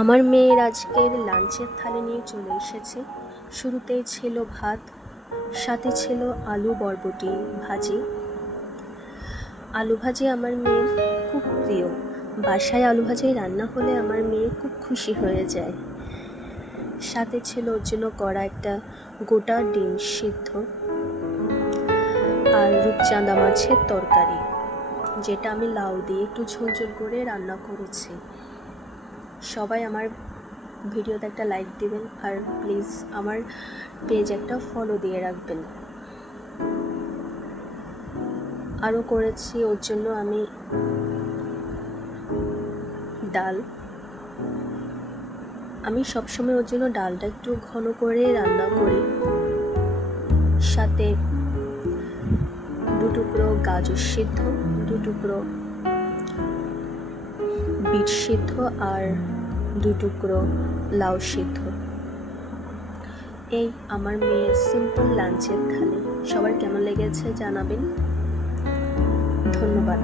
আমার মেয়ের আজকের লাঞ্চের থালি নিয়ে চলে এসেছে। শুরুতেই ছিল ভাত, সাথে ছিল আলু বরবটি ভাজি। আলু ভাজি আমার মেয়ের খুব প্রিয়। বাসায় আলু ভাজি রান্না হলে আমার মেয়ে খুব খুশি হয়ে যায়। সাথে ছিল ওর জন্য করা একটা গোটা ডিম সিদ্ধ আর রূপচাঁদা মাছের তরকারি, যেটা আমি লাউ দিয়ে একটু ঝোল ঝোল করে রান্না করেছি। সবাই আমার ভিডিওতে একটা লাইক দিবেন আর প্লিজ আমার পেজ একটা ফলো দিয়ে রাখবেন। আরও করেছি ওর জন্য আমি ডাল। আমি সবসময় ওর জন্য ডালটা একটু ঘন করে রান্না করি। সাথে 2 টুকরো গাজর সিদ্ধ, 2 টুকরো বিট সিদ্ধ আর 2 টুকরো লাউ সিদ্ধ। এই আমার মেয়ের সিম্পল লাঞ্চের থালি। সবার কেমন লেগেছে জানাবেন। ধন্যবাদ।